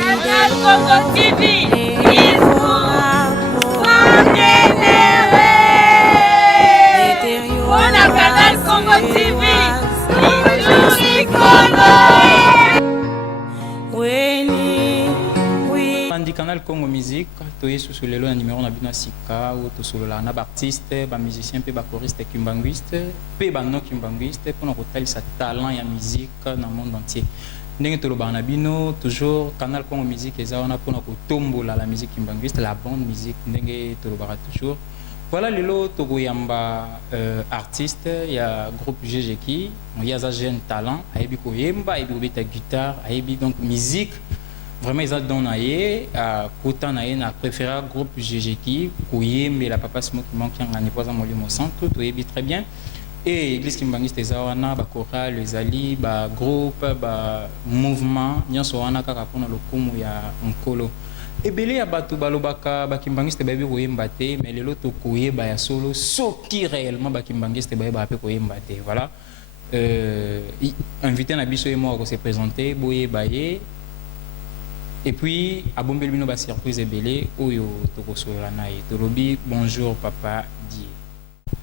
Canal Congo TV is on a Canal Congo TV Andi Canal Congo Musique, toye sous le lot numéro na bino sika ou to solo la na artiste, ba musicien pe ba choriste kimbanguiste, pe ba non kimbanguiste pour nous sa talent ya musique dans le monde entier. Ndenge toloba na bino toujours Canal Congo Musique ezana pour nous tombola la musique kimbanguiste, la bonne musique ndenge toloba toujours. Voilà le lot togoyamba artiste, il y a groupe GGK, il y a un jeune talent, aibi koyemba, aibi obeta guitare, aibi donc musique. Vraiment, ils ont donné à Kota Naye, na préféré groupe GGK, Kouyembe, la papa Smoke manque un niveau à Molimo Centre, tout est très bien. Et l'église Kimbangiste, les Awana, ba chorale, les Ali, ba groupe, ba mouvement, n'y a soana kaka pour le kumu ya nkolo. Et belé ya batu balobaka ba Kimbangiste ba bi koyembate, mais les loto koyeba ya solo, so qui réellement ba Kimbangiste ba ba pe koyembate, voilà. Invité na biso et moi à se présenter, boye baye. Et puis, à Bombelbino, ba surprise et belé, oyo toko solanaï. Tolobi, bonjour papa Dié.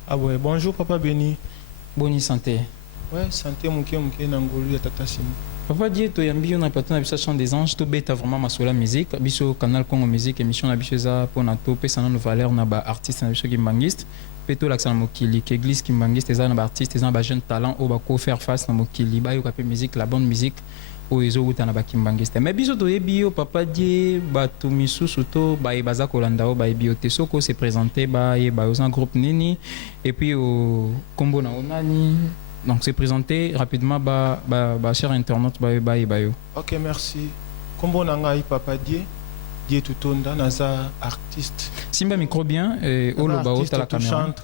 Ah ouais, bonjour papa Béni. Bonne santé. Ouais, santé mouké nangolu ya tata Simo. Papa Dieu, tu yambi on a plateau na biso chant des anges, to beta vraiment masola musique, biso canal Congo musique émission na biso za pour na to pesa na valeur na ba artiste na biso kimbangiste, peto l'accent mokili, que église kimbangiste za na ba artiste za ba jeune talent au ba ko faire face na mokili, ba yo ka pe musique, la bonne musique o ezo uta na ba kimbangiste. Mais biso to yebi yo Papa Dieu, ba to misusu to ba e baza kolanda o ba e biote soko se présenter ba e ba un groupe nini et puis au combo na onani. Donc, c'est présenté rapidement, cher internaute, Ok, merci. Comme on a Papa Dieu, Dieu tout onda, naza artiste. Simba micro bien, et au loba au la caméra. Chantre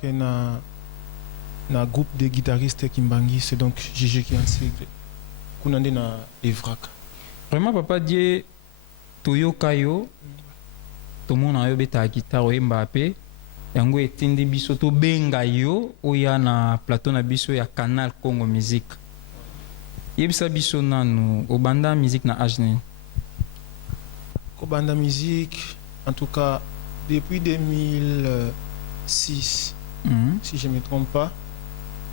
na groupe de guitaristes Kimbangi, c'est donc GG qui en sigle. Kunande na Evraka. Vraiment, Papa Dieu, Toyo Kayo, tout le monde a eu beta guitare ou Mbappé. Yango etindi biso to benga yo oya na plateau na biso ya canal Congo musique. Yebisa biso nanu obanda musique na ajne. Obanda musique en tout cas depuis 2006 si je me trompe pas.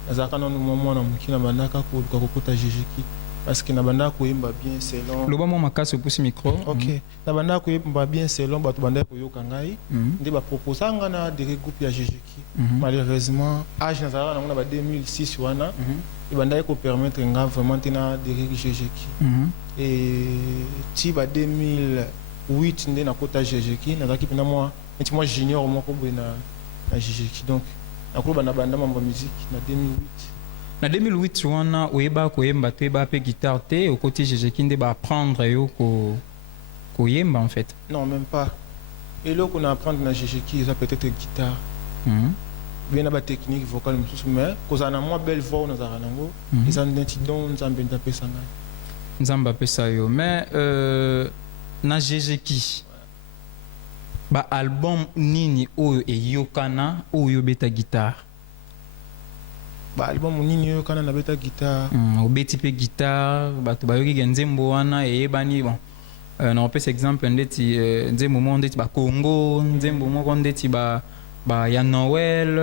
Nazaka na moment na mukina bandaka ko kokota jejeki parce que na banda ko yemba bien selon loba mo makasi pousse micro. OK. Na banda ko yemba bien selon batu banda ko yoka ngai nde ba proposer nga na de groupe ya jejeki. Malheureusement âge nazaka na ba 2006 wana e banda ko permettre nga vraiment tena de jejeki. Et ti ba 2008 nde na kota jejeki nazaki pena moi nti moi junior moko boy na jejeki donc na ko banda mambo musique na 2008. Na 2008 wana oyeba koyemba te ba pe guitare te au côté jejeki nde ba apprendre yo ko yemba en fait. Non, même pas. Et là qu'on apprendre na jejeki ça peut-être guitare. Bien na ba technique vocale mais cause na moi belle voix na zara nango ils ont un petit don nzambe ntape sanga. Nzamba pesa yo mais na jejeki ba album nini oyo eyokana oyo beta guitare. Ba album nini yo kana na beta guitare obeti pe guitare bato bayoki nzembo wana eyebani bon na opesa exemple ndeti nzembo mo ndeti ba Congo nzembo moko ndeti ba ya Noël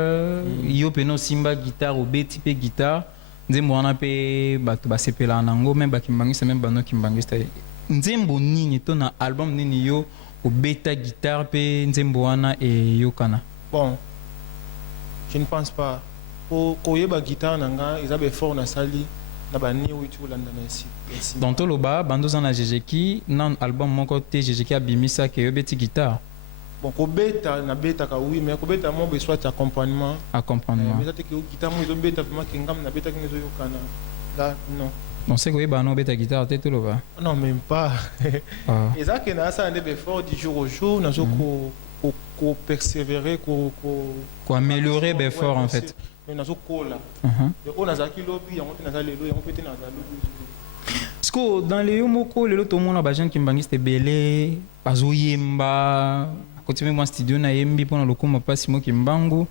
yo pe no simba guitare obeti pe guitare nzembo wana pe bato basepela nango même bakimbangisa même bano kimbangisa nzembo nini to na album nini yo obeta guitare pe nzembo wana eyokana. Bon, je ne pense pas. Pour koyeba guitare nanga ils avaient fort na sali na ba ni witu landa na ici. Dans tout le bas bando za na jejeki nan album moko te jejeki abimisa ke yobeti guitare. Bon ko beta na beta ka oui mais ko beta mo be soit accompagnement. Mais ça te que guitare mo ils ont beta vraiment kingam na beta kinzo yokana. Là non. On sait que ba no beta guitare te tout le bas. Non même pas. Et ça que na ça ndebe fort du jour au jour na zo ko persévérer ko améliorer be fort en fait. Dans les yomoko, les autres monde bajan kimbangiste belé, bazoyemba, continuer mon studio na yembi pour le coup pas simo kimbangu.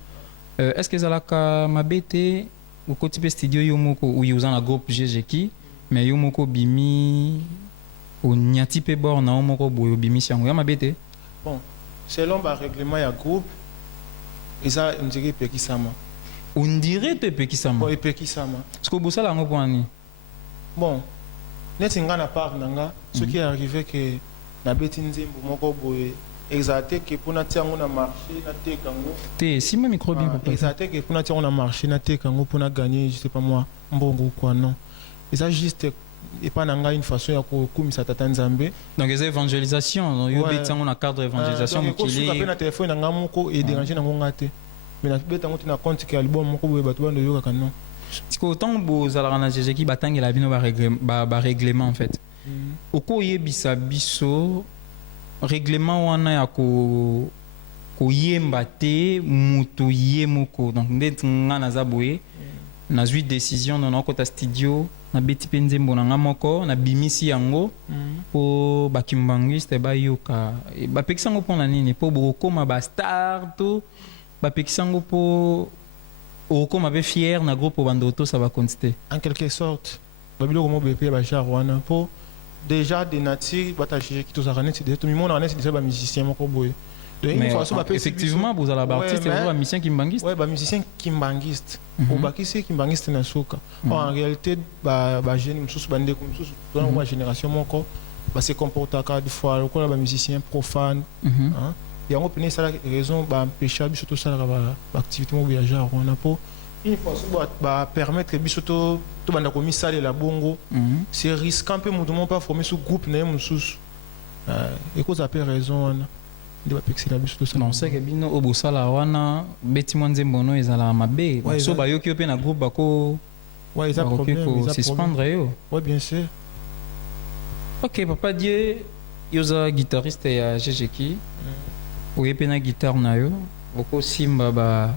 Est-ce que zalaka mabete ou côté studio yomoko ou yuzan la groupe jejeki, mais yomoko bimi ou nyati pe bor na yomoko boyo bimi siango ya mabete. Bon, selon ba règlement ya groupe, et ça on dirait pekisama. On dirait que Pekisama. Bon, et Pekisama. Est-ce que vous savez ce bon, net nga na part nanga, ce qui est arrivé que na beti nzembo moko boye exalté que pour na tiango na marché na tekango. Te si ma micro bien papa. Exalté que pour na tiango na marché na tekango pour na gagner, je sais pas moi, mbongo quoi non. Et ça juste et pas nanga une façon ya ko kumisa tata nzambe. Donc les évangélisations, yo beti on a cadre évangélisation mokili. Donc ko na téléphone nanga moko et déranger nango ngate. Mais na beta ngoti na compte que album moko boye bato bando yoka kanon. Parce que autant bo zalaka na jejeki batangi la bino ba règlement en fait. Oko yebisa biso règlement wana ya ko yemba te mutu yemoko donc ndet nga na zaboye na zui décision na kota studio na beti pe nzembo na nga moko na bimisi yango po bakimbangiste ba yoka ba pekisango pona nini po bokoma ba star to ba pekisango po okoma be fier na groupe bandoto ça va continuer en quelque sorte babilo komo bepé ba jarwana po déjà des natifs bata jejeki to zaraneti de to mimona anesi de ba musicien moko boye Mais effectivement, vous avez l'artiste et vous avez musicien kimbangiste. Oui, bah musicien kimbangiste. Au bac ici kimbangiste na soka. En réalité, bah jeune sous bande comme sous dans ma génération mon corps, bah se comporte à des fois le quoi bah musicien profane. Hein. Et on peut ça raison bah empêcher surtout ça bah activité mon voyageur on a pas une fois bah permettre bisoto to banda komi sale la bongo. C'est risquant peu mon pas former ce groupe né mon sous. Et cause appelle raison non c'est que bino obosala wana beti mwanzembo no ezala mabe so bayoki pe na groupe bako ouais ils a problème ils suspendre yo ouais bien sûr. OK papa Dieu yoza guitariste ya GGK oye pe na guitare na yo boko simba ba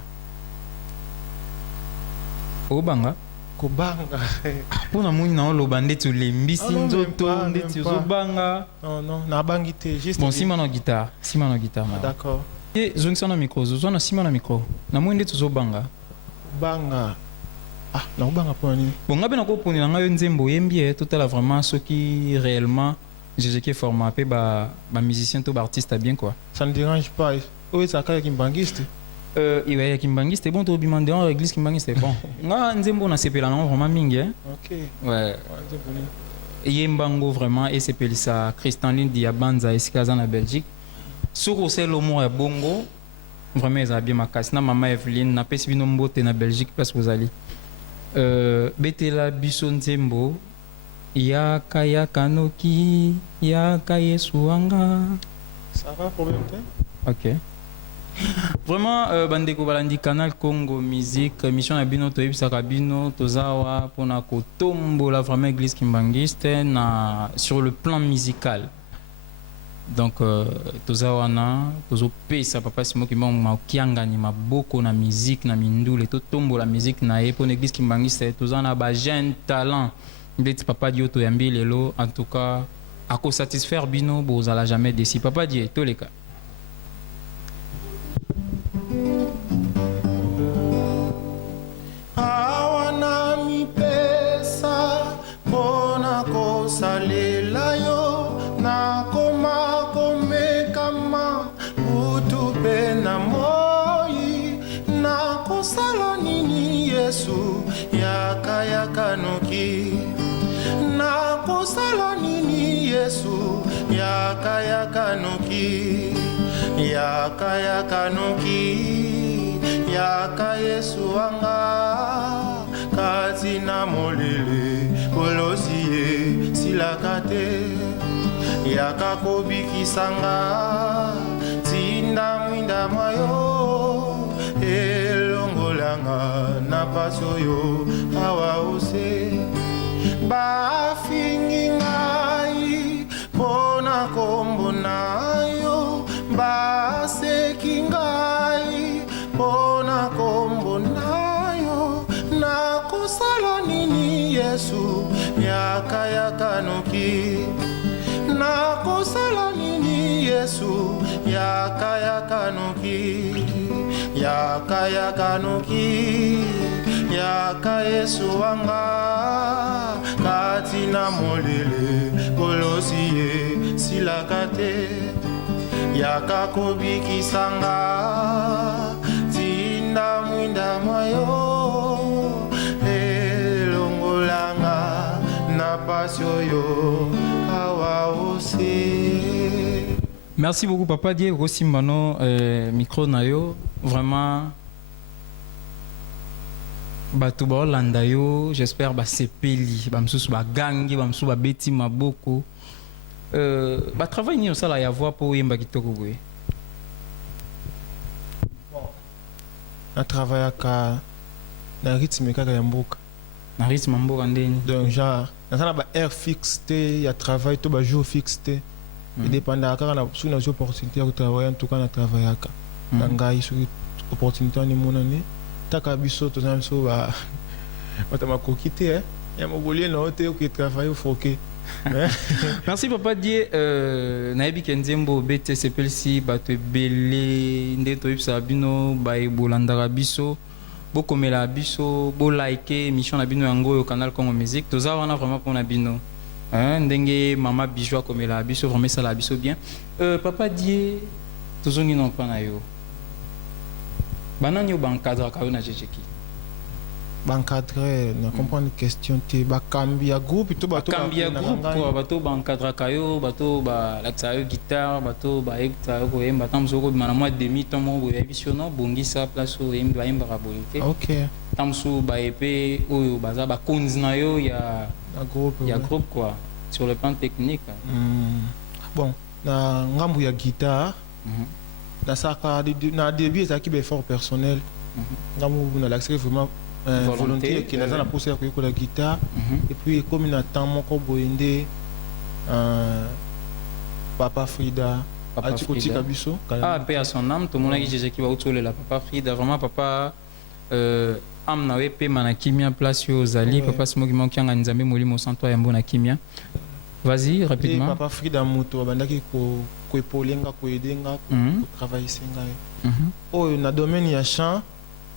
obanga kobanga pona moni na oloba ndeti olembisi nzoto ndeti ozobanga non na bangi te juste bon sima na guitare d'accord et zongisa na micro zo na sima na micro na moni ndeti ozobanga banga na obanga pona nini bon ngabe na ko poni na ngayo nzembo yembi total vraiment soki réellement GGK format pe ba musicien to ba artiste bien quoi ça ne dérange pas oui ça kaya kimbangiste il y a kimbangiste bon to bimande en église kimbangiste bon nga nzembo na sepela na vraiment mingi OK ouais yembango vraiment et sepelisa Christian Linde ya banza esikaza na Belgique soko c'est l'homme ya bongo vraiment ça bien makasi na mama Evelyne na pesi bino mbote na Belgique parce que vous allez betela biso nzembo ya kaya kanoki ya kayesuanga ça va problème OK. Vraiment bandeko balandi Canal Congo Musique mission na bino to yebisaka bino tozawa pona ko tombola vraiment église kimbangiste na sur le plan musical. Donc tozawa na tozo pesa papa simo kimba kianga ni maboko na musique na mindule to tombola musique na e pona église kimbangiste tozana ba jeune talent ndeti papa Dio to yambi lelo en tout cas à ko satisfaire bino bozala jamais déçu papa Dio to les cas. Salela yo na koma komekama utupe na moi na kosala nini Yesu yaka yaka noki na kosala nini Yesu yaka yaka noki yaka yaka noki yaka Yesu anga kati na molele kolosie silakate yaka kobikisanga tinda mwinda mayo elongolanga na pasoyo awa ose bafingi ngai pona kombo nayo baseki ngai pona kombo nayo na kusala nini Yesu yaka yaka noki na kusala nini Yesu yaka yaka noki yaka yaka noki yaka Yesu anga kati na molele kolosie silakate yaka kobikisanga tinda mwinda mayo Merci beaucoup papa Dieu Rosimbano micro nayo vraiment batu ba Holanda yo j'espère ba sepeli ba msusu ba gangi ba msusu ba beti maboko ba travail ni osala ya voix pour yemba kitoko boye na travail ka na rythme kaka ya mboka na rythme mboka ndeni donc genre na ba heure fixe te ya travail to ba jour fixe te il dépend de kaka na sous na opportunité de travailler en tout cas na travail aka na ngai sur opportunité ni monane taka biso to na so ba matama kokite ya mobolie na hotel qui travaille foké. Merci papa Dieu nayebi kenzembo BTCPL si bato belé ndeto yipsa bino ba ebolandaka biso bokomela biso bo like émission na bino yango yo Canal Congo Musique toza wana vraiment pour na bino ndenge mama bijou komela biso vraiment ça la biso bien papa Dieu tozongi no pa na yo banani yo bankadra ka yo na jejeki bancadre na comprendre question te bakambi ya groupe to bato bakambi ya groupe quoi bato bankadra ka yo bato balakisa yo guitare bato baekisa yo koyemba ntango mosusu okobima na mwa demi temps moko boye biso no bongisa place oyo bayembaka boye te ok ntango mosusu baye mpe oyo baza bakonzi na yo ya groupe quoi sur le plan technique. Bon, na ngambu ya guitare, na saka na début ezaki ba effort personnel. Ngambu na l'accès vraiment volonté qui na poussé ko la guitare et puis comme na temps moko boyende Papa Frida Atikotika biso. Ah, paix à son âme, tout le monde a dit qui va autour la Papa Frida, vraiment papa am na we pe mana kimia place yo zali papa simoki manki anga nzambe molimo santo ya mbona kimia. Vas-y rapidement. Papa Frida moto bandaki ko epolenga ko edenga ko travailler senga. Oh na domaine ya chant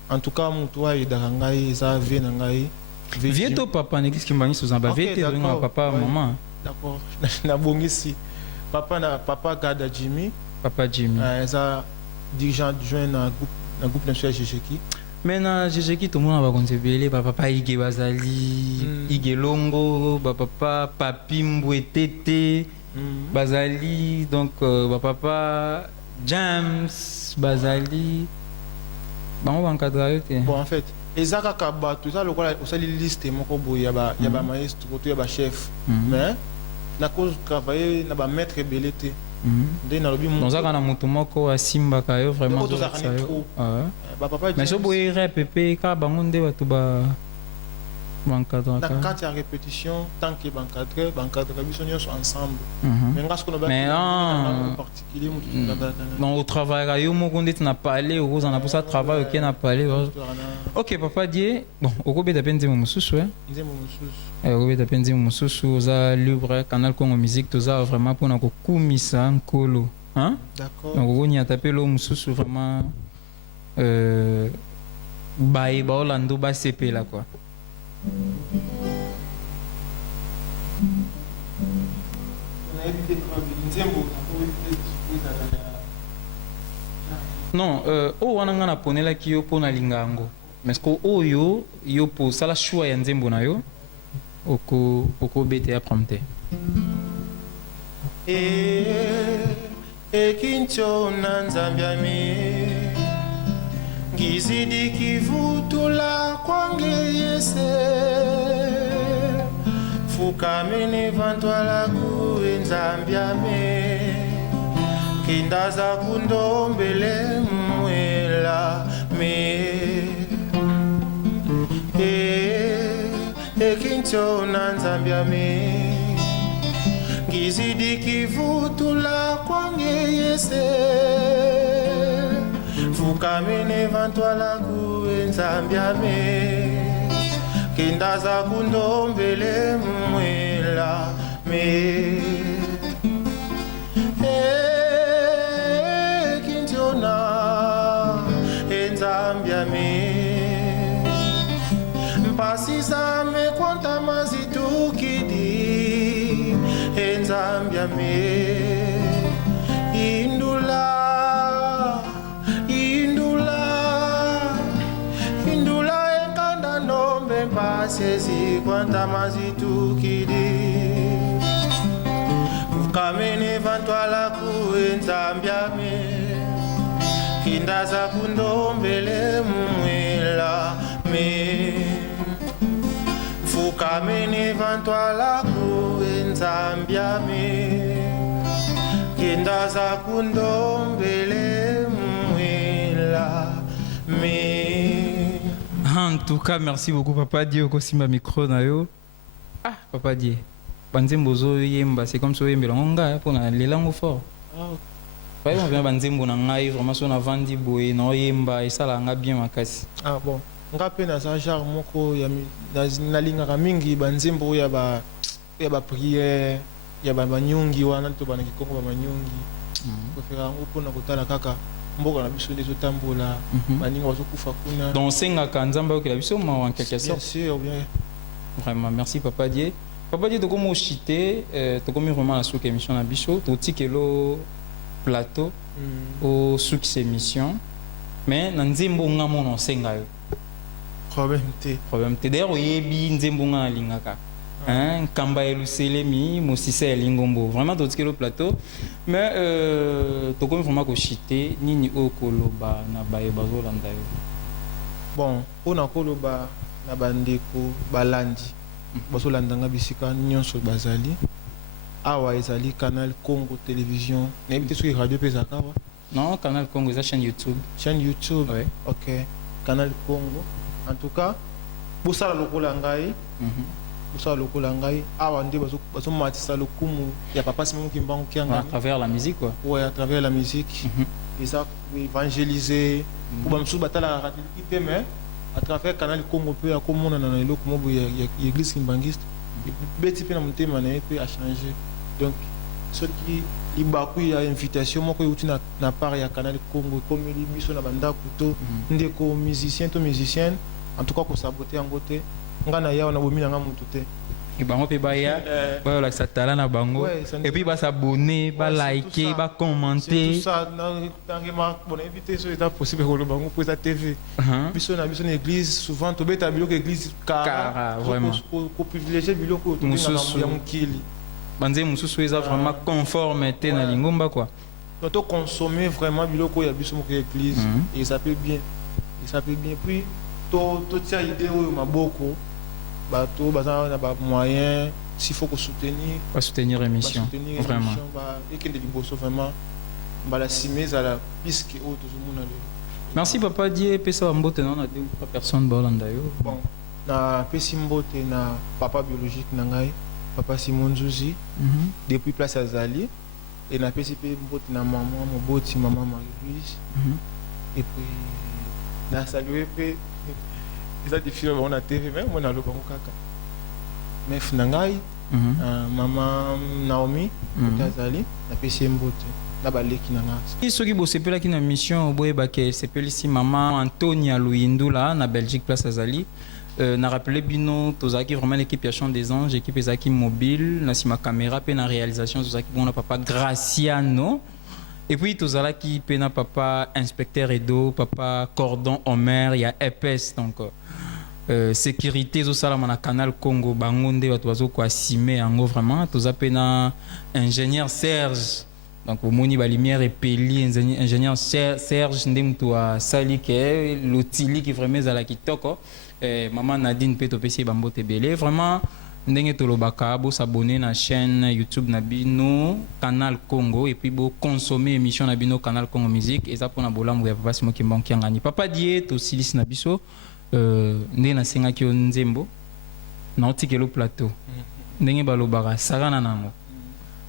en tout cas moto wa edaka ngai za ve na ngai. Vieto papa n'existe kimbangi sous amba vete ringa papa maman. D'accord. Na bongisi. Papa Gada Jimmy. Papa Jimmy. Eza dirigeant adjoint na groupe national Jejeki. Maintenant, Jejeki, tout le monde va contribuer. Papa Ige Bazali, Ige Longo, papa Papi Mbouetete, Bazali, donc papa James Bazali. Bon, en fait, Ezaka Kaba, tout ça, le quoi, on s'allie liste, mon combo, il y a ba maestro, il y a ba chef. Mais, la cause travailler, n'a pas maître belleté. Dans ça, quand on a moko à Simba kayo vraiment mais so boye répéter ka bangonde watu ba bankadra ka quand il y a répétition tant que bankadra biso nyonso ensemble mais ngas kono ba en particulier non au travail kayo moko ndeti na parler au rose na pour ça travail qui na parler OK papa die bon okobeta penzi mo mususu nzembo mususu okobeta penzi mo mususu za libre canal Congo musique toza vraiment pour na kokumisa nkolo hein d'accord donc on y a tapé l'eau mususu vraiment bae ba Orlando ba CP là quoi. Non o wananga na ponela ki yo pona lingango mais ko oyo yo po sala choix ya nzembo na yo oko bete apramte ekincho na nzambiami ngizidi kivutula kwange yese fukamene vantwala kuwe nzambiame kindaza kundombele mwela me ekincho na nzambiami ngizidi kivutula kwange yese fukamene vantwala kuwe nzambiame kindaza kundombele mwela me kintiona enzambiame mpasisa me kwanta mazitukidi enzambiame indula enkanda nombe mpasesi kwanta mazitukidi fukamene vantwala kuenzambiame kindaza kundombele mwela me fukamene vantwala kuenzambiame kindaza kundombele mwela me. En tout cas, merci beaucoup Papa Dieu kosimba micro na yo. Ah Papa Dieu. Banzembo zo yemba c'est comme so yembela ngonga pour na lelango fort. Ouais, on vient banzembo na ngai vraiment so na vandi boye na yemba esala nga bien makasi. Ah bon. Nga pe na sa genre moko ya na linga mingi banzembo ya ba prière ya ba manyungi wana to bana kikongo ba manyungi. Ko fera ngo na kotala kaka mboka na biso ndezo tambola baninga bazo kufa kuna. Donc senga ka nzamba okela biso ma en quelque sorte. Bien sûr, bien. Vraiment merci Papa Dieu. Papa Dieu to komo chité to komi vraiment la sous émission na biso to tikelo plateau au succès émission mais na nzembo nga mono senga yo problème te d'ailleurs yebi nzembo nga lingaka hein kamba eluselemi mosisa elingombo vraiment tout le plateau mais to comme vraiment ko chiter nini okoloba na baye bazolanda yo bon ona koloba na bandeko balandi bazolanda nga bisika nyonso bazali awa ezali Canal Congo télévision na ebité sur radio pezaka wa non Canal Congo c'est chaîne YouTube ouais. OK Canal Congo en tout cas bosala lokola ngai bosala lokola ngai awa nde bazomatisa lokumu ya papa Simon Kimbangu kianga à travers la musique quoi ouais à travers la musique et ça évangéliser pour bamsu batala radio mais à travers Canal Congo peut akomona na eloko mobo ya église kimbangiste beti pe na mutema na pe a changer donc ce qui libaku ya invitation moko yuti na part ya Canal Congo comme libiso na banda kuto ndeko musicien to musicienne en tout cas ko saboter en côté ngana ya na bomi na mutu te et bango pe baya ba la satala na bango et puis ba s'abonner ba liker ba commenter tout ça dans vraiment bon éviter ça est possible ko bango pour sa TV biso na église souvent to beta biloko église car vraiment ko privilégier biloko to na mukili banze mususu eza vraiment conformité na lingomba quoi to consommer vraiment biloko ya biso moko église et ça peut bien puis to tia idée o maboko bato baza na ba moyen s'il faut que soutenir émission vraiment et que de liboso vraiment bala simeza la puisque o to mona le merci papa die pesa wa mbote na deux trois personnes bolanda yo bon na pesi mbote na papa biologique na ngai papa Simon Zuzi depuis place Azali et na pesi pe mbote na maman moboti maman Marie-Louise et puis na saluer pe ils ont des films on a TV même on a le bon kaka mais finangai maman Naomi Azali na pesi mbote na baleki na ngai soki bosepela ki na mission boyeba ke sepeli si maman Antonia Louindula na Belgique place Azali na rappelé bino tozaki vraiment l'équipe ya Chant des Anges équipe ezaki mobile na sima caméra pe na réalisation tozaki bona papa Graciano et puis tozalaki pe na papa inspecteur Edo papa Cordon Omer ya EPS donc sécurité zo sala na Canal Congo bango nde bato bazo ko assumer yango vraiment toza pe na ingénieur Serge donc au moni ba lumière et peli ingénieur Serge nde mtu a sali ke lotili qui vraiment za la kitoko maman Nadine pe to pesi bambote belé vraiment ndenge tolobaka bo s'abonner na chaîne YouTube na bino Canal Congo et puis bo consommer émission na bino Canal Congo musique et ça pour na bolambo ya papa Simon Kimbangu ngani papa die to silis na biso ndenge na senga ki nzembo na otikelo plateau ndenge balobaka sagana nango.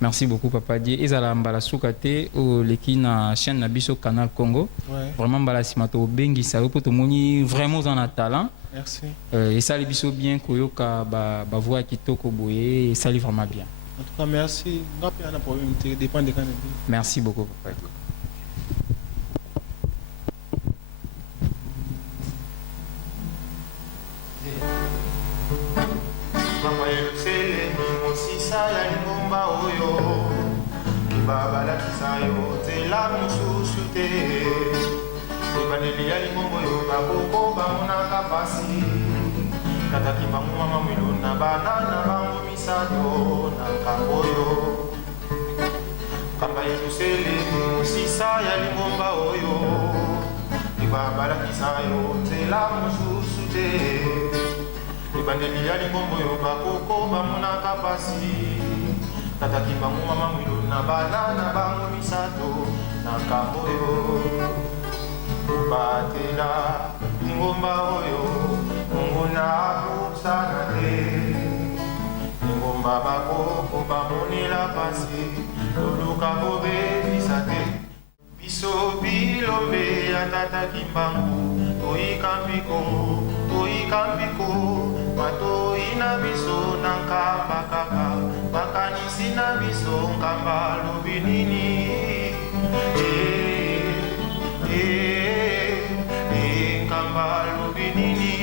Merci beaucoup papa die ezala mbala sukate o leki na chaîne na biso Canal Congo vraiment mbala simato bengi sa po to moni vraiment dans un talent. Merci. Et ça les biso bien koyoka ba voix kitoko boye et ça livre vraiment bien. En tout cas merci. Ngapi ana problème te dépend de quand. Merci beaucoup papa. Mama yosele mosisa ya ngomba oyo kibabala kisayo tela mususu te ibaneli ya ngombo yo bakoko bamona kapasi kataki bango mama mwilo na banana bango misato na kamboyo kamba yosele mosisa ya ngomba oyo kibabala kisayo tela mususu te ibandeli ya lingombo yo bakoko bamona kapasi kataki bango mama mwilo na banana bango misato na kambo yo batela lingomba oyo ngona kusana te lingomba bakoko bamonela pasi toluka bobebisa te biso bilombe ya tata Kimbangu toyikampiko mato ina biso na nkamba kaka makanisi na biso nkamba lobi nini nkamba lobi nini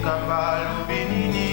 nkamba lobi nini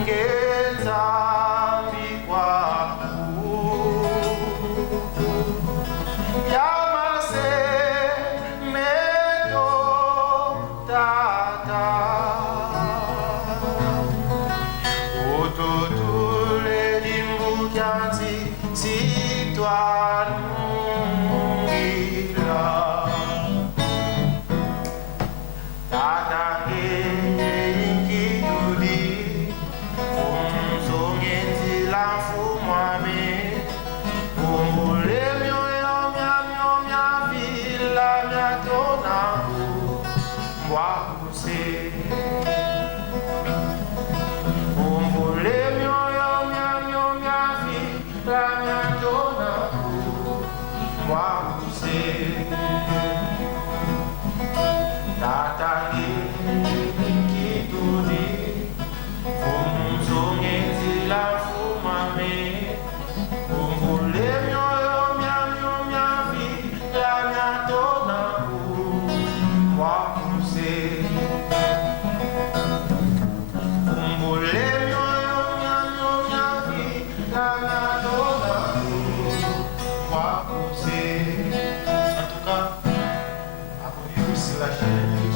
Ngenza mikwa histoire nous là. Tata qui nous dit, on s'en la fou moi mais, on voulait mia villa mia donna, moi pousser. On voulait mia villa mia donna, moi pousser. Tata qui tout dit, on s'en la fou mamé, on voulait mia villa mia donna, moi pousser. On voulait mia villa mia donna, moi pousser. En tout cas, abonnez-vous sur la chaîne.